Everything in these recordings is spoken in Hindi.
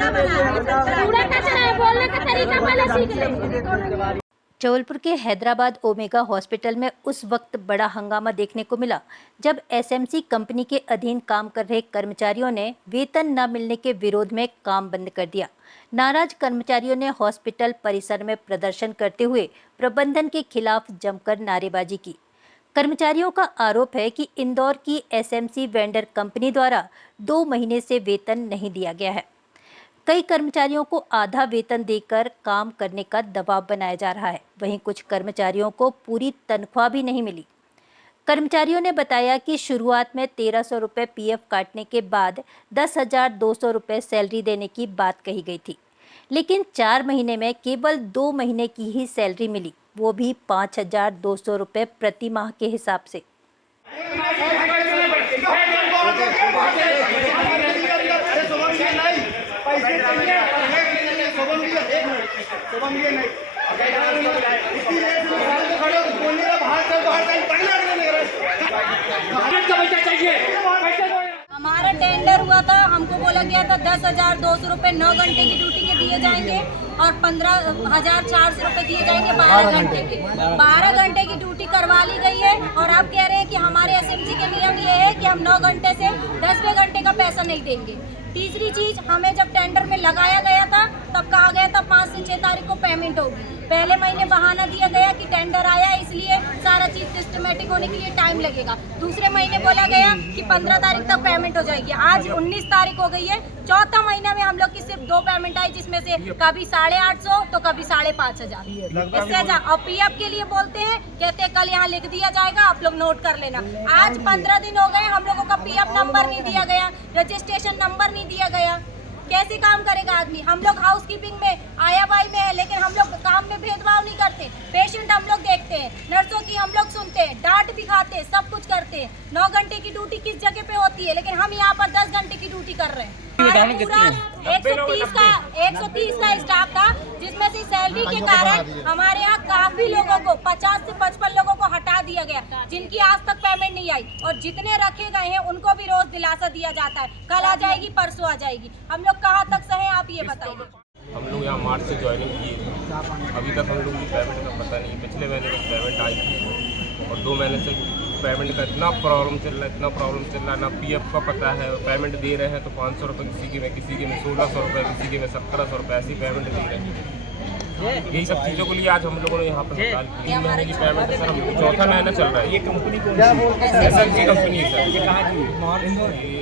कूड़ा कचरा है, बोलने का तरीका पहले सीख ले। जबलपुर के हैदराबाद ओमेगा हॉस्पिटल में उस वक्त बड़ा हंगामा देखने को मिला जब एसएमसी कंपनी के अधीन काम कर रहे कर्मचारियों ने वेतन न मिलने के विरोध में काम बंद कर दिया। नाराज कर्मचारियों ने हॉस्पिटल परिसर में प्रदर्शन करते हुए प्रबंधन के खिलाफ जमकर नारेबाजी की। कर्मचारियों का आरोप है कि इंदौर की एसएमसी वेंडर कंपनी द्वारा 2 महीने से वेतन नहीं दिया गया है। कई कर्मचारियों को आधा वेतन देकर काम करने का दबाव बनाया जा रहा है। वहीं कुछ कर्मचारियों को पूरी तनख्वाह भी नहीं मिली। कर्मचारियों ने बताया कि शुरुआत में 1300 रुपये पीएफ काटने के बाद 10,200 रुपये सैलरी देने की बात कही गई थी, लेकिन 4 महीने में केवल 2 महीने की ही सैलरी मिली, वो भी 5,200 रुपये प्रति माह के हिसाब से। हमारा टेंडर हुआ था, हमको बोला गया था 10,200 रुपये 9 घंटे की ड्यूटी के दिए जाएंगे और 15,400 रुपये दिए जाएंगे 12 घंटे के। 12 घंटे की ड्यूटी करवा ली गई है और अब कह रहे हैं कि हमारे एसएमसी के नियम ये है कि हम 9 घंटे से 10वें घंटे का पैसा नहीं देंगे। तीसरी चीज, हमें जब टेंडर में लगाया गया था तब कहा गया था 5 से 6 तारीख को पेमेंट होगी। पहले महीने बहाना दिया गया कि टेंडर आया है इसलिए सारा चीज सिस्टमेटिक होने के लिए टाइम लगेगा। दूसरे महीने बोला गया कि 15 तारीख तक पेमेंट हो जाएगी। आज 19 तारीख हो गई है। चौथा महीना में हम लोग की सिर्फ 2 पेमेंट आई, जिसमें से कभी 850 तो कभी 5,500। इससे और पीएफ के लिए बोलते हैं, कहते हैं कल यहाँ लिख दिया जाएगा, आप लोग नोट कर लेना। आज 15 दिन हो गए, हम लोगों का पीएफ नंबर नहीं दिया गया, रजिस्ट्रेशन नंबर नहीं दिया गया। कैसे काम करेगा आदमी? हम लोग हाउसकीपिंग में आया बाई में है, लेकिन हम लोग काम में भेदभाव नहीं करते। पेशेंट हम लोग देखते हैं, नर्सों की हम लोग सुनते हैं, डांट भी खाते हैं, सब कुछ करते हैं। 9 घंटे की ड्यूटी किस जगह पे होती है, लेकिन हम यहाँ पर 10 घंटे की ड्यूटी कर रहे हैं। पूरा 130 का स्टाफ था, जिसमें से सैलरी के कारण हमारे यहाँ काफी लोगों को 50 से 55 लोगों को हटा दिया गया, जिनकी आज तक पेमेंट नहीं आई। और जितने रखे गए हैं उनको भी रोज दिलासा दिया जाता है, कल आ जाएगी, परसों आ जाएगी। हम लोग कहाँ तक सहे, आप ये बताइए। हम लोग यहाँ मार्च से ज्वाइनिंग किए, अभी तक हम लोग की पेमेंट का पता नहीं। पिछले महीने में पेमेंट आई थी और 2 महीने से पेमेंट का इतना प्रॉब्लम चल रहा है, ना पीएफ का पता है। पेमेंट दे रहे हैं तो 500 रुपये किसी के में 1600 रुपये, किसी के में 1700 रुपये, ऐसी पेमेंट दे रहे हैं। यही सब चीज़ों के लिए आज हम लोगों ने यहाँ पर 3 महीने की पेमेंट सर, हम चौथा महीना चल रहा है। ये कंपनी एसएमसी कंपनी है सर। ये कहाँ की?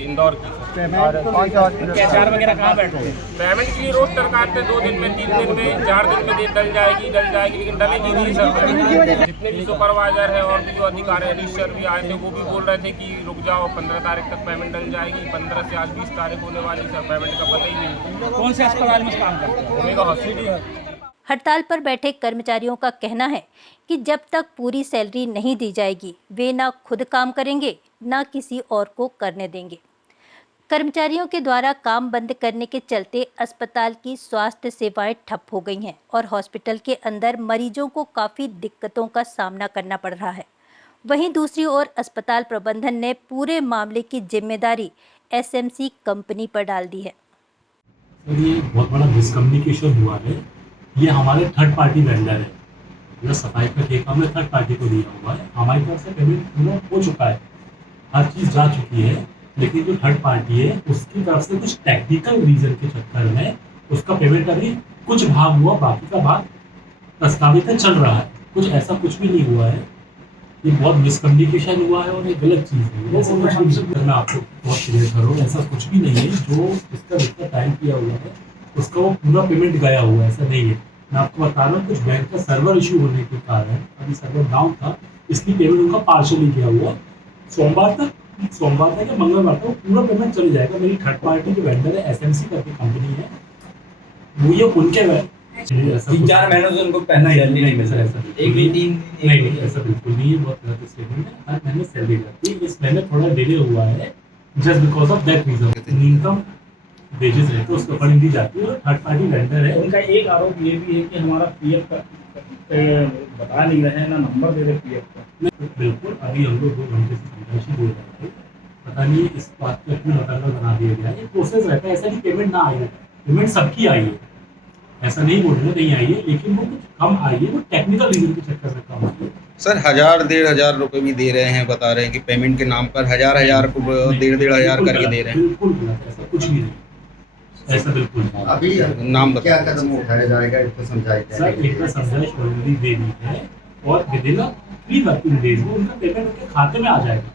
इंदौर की। HR वगैरह कहाँ बैठे? पेमेंट के लिए रोज टरकाते 2 दिन में, 3 दिन में, 4 दिन में डल जाएगी, लेकिन डलेगी नहीं सर। जितने भी सुपरवाइजर है और भी जो अधिकारी है, सर भी आए थे, वो भी बोल रहे थे कि रुक जाओ, 15 तारीख तक पेमेंट डल जाएगी। 15 से आज 20 तारीख होने वाली सर, पेमेंट का पता ही नहीं। कौन से अस्पताल में काम करते हैं? Omega hospital. हड़ताल पर बैठे कर्मचारियों का कहना है कि जब तक पूरी सैलरी नहीं दी जाएगी, वे ना खुद काम करेंगे, ना किसी और को करने देंगे। कर्मचारियों के द्वारा काम बंद करने के चलते अस्पताल की स्वास्थ्य सेवाएं ठप हो गई हैं और हॉस्पिटल के अंदर मरीजों को काफ़ी दिक्कतों का सामना करना पड़ रहा है। वहीं दूसरी ओर अस्पताल प्रबंधन ने पूरे मामले की जिम्मेदारी एसएमसी कंपनी पर डाल दी है। ये बहुत बड़ा मिसकम्युनिकेशन हुआ है। ये हमारे थर्ड पार्टी वेंडर है, जो सफाई का ठेका हमने थर्ड पार्टी को दिया हुआ है। हमारी तरफ से पेमेंट पूरा हो चुका है, हर चीज़ जा चुकी है, लेकिन जो थर्ड पार्टी है उसकी तरफ से कुछ टेक्निकल रीजन के चक्कर में उसका पेमेंट अभी कुछ भाग हुआ, बाकी का भाग प्रस्तावित चल रहा है। कुछ ऐसा कुछ भी नहीं हुआ है। ये बहुत मिसकम्युनिकेशन हुआ है और ये गलत चीज़ है। ऐसा कुछ भी, मैं आपको बहुत क्लियर करूँ, ऐसा कुछ भी नहीं है। जो इसका जितना टाइम किया हुआ है उसका वो पूरा पेमेंट गया हुआ है, ऐसा नहीं है। मैं आपको बता रहा हूँ, कुछ बैंक का सर्वर इशू होने के कारण अभी सर्वर डाउन था, इसकी पेमेंट उनका पार्शली किया हुआ। सोमवार तक या मंगलवार तक पूरा पेमेंट चले जाएगा। मेरी थर्ड पार्टी जो वेंडर है, एसएमसी करके कंपनी है, वो ये उनके 3-4 महीनों से उनको पहला सैलरी नहीं मिल रहा है। एक भी 3 नहीं, ऐसा बिल्कुल नहीं है। बहुत गलत स्टेटमेंट है। हर महीने सैलरी जाती है। इस महीने थोड़ा डिले हुआ है, just because of that reason. न्यूनतम वेजेस रहते हैं उसके अकॉर्डिंग दी जाती है। और थर्ड पार्टी वेंडर है, उनका एक आरोप ये भी है कि हमारा पीएफ का बता नहीं रहे हैं, ना नंबर दे रहे पीएफ का। बिल्कुल, अभी हम लोग 2 घंटे से संघर्ष बोल रहे थे, पता नहीं इस बात को क्यों मतलब बना दिया गया। ये प्रोसेस रहता है, ऐसा कि पेमेंट ना आए, पेमेंट सबकी आई है, ऐसा नहीं बोल रहे नहीं आई है, लेकिन वो कुछ कम आई है, वो टेक्निकल रीजन के चक्कर में कम आई है। सर 1000-1500 रुपए भी दे रहे हैं, बता रहे हैं कि पेमेंट के नाम पर 1000 को 1,500 करके दे रहे हैं। बिल्कुल गलत, ऐसा कुछ भी नहीं, ऐसा बिल्कुल नहीं। अभी नाम क्या बताओ। कदम उठाया जाएगा इसको समझाया सर इनका समझाइश ऑलरेडी दे दी है और विदिन 3 वर्किंग डेज में उनका पेमेंट उनके खाते में आ जाएगा।